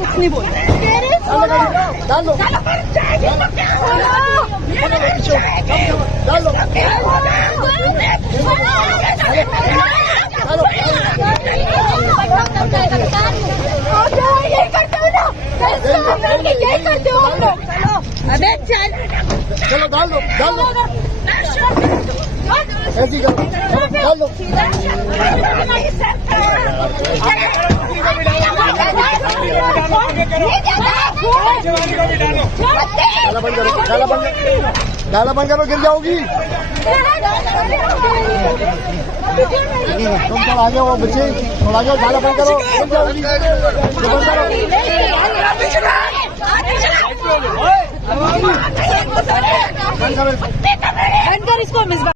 कुछ नहीं बोल अबे चल चलो डाल दो ऐसी करो डाल दो डाला बंद करो गिर जाओगी तुम थोड़ा आगे हो बच्चे थोड़ा आगे डाला बंद करो गिर जाओगी बंद करो इसको